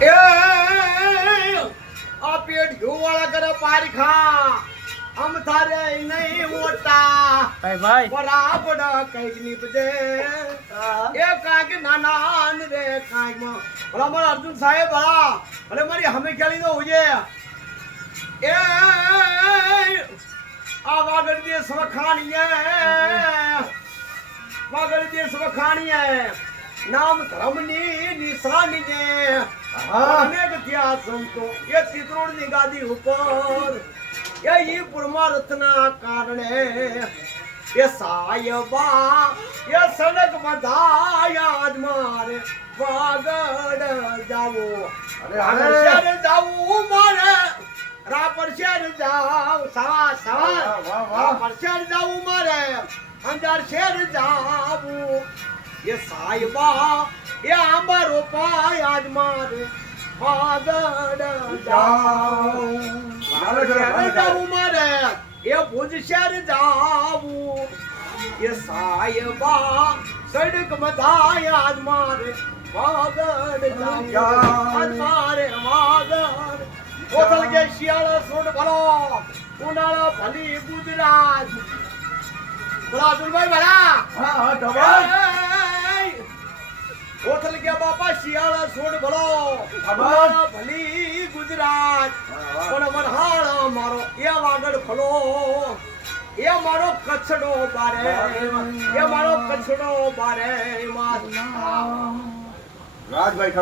એ આ પેટ વાળા કરે પારખા हम थारे नहीं मोटा ભાઈ बराबर कईक निपजे ए काक नानान रे काक में भला मारा अर्जुन साहेब भला अरे मारी हमें खेली तो हुए ए आ वागड़ दे सवखानी है वागड़ दे सवखानी है नाम धर्मनी निशानी है अनेक इतिहास संतो ये चित्रोड़ नी गादी ऊपर ये पुरमारथना कारणे ये सायबा ये सड़क बधाया आज मारे वागड़ जाओ अरे रापर शहर जाओ मारे रापर शहर जाओ सवा सवा रापर शहर जाओ मारे अंजार शहर जाओ ये सायबा ये आंबरो पाय आज मारे वागड़ जाओ जाऊ मारे ये भुज शहर जाऊ ये सायबा सड़क बधाया आज मारे वागड़ जाऊ आज मारे वागड़ कोतल के शियाला सुन भलो उनाला भली गुजरात भला दुलभाई भला હા ડબલ कोतल के बापा शियाला सुन भलो उनाला भली गुजरात પણ વરહાળા મારો એ વાગડ ફલો એ મારો કચડો બારે એ મારો કચડો બારે રાજભાઈ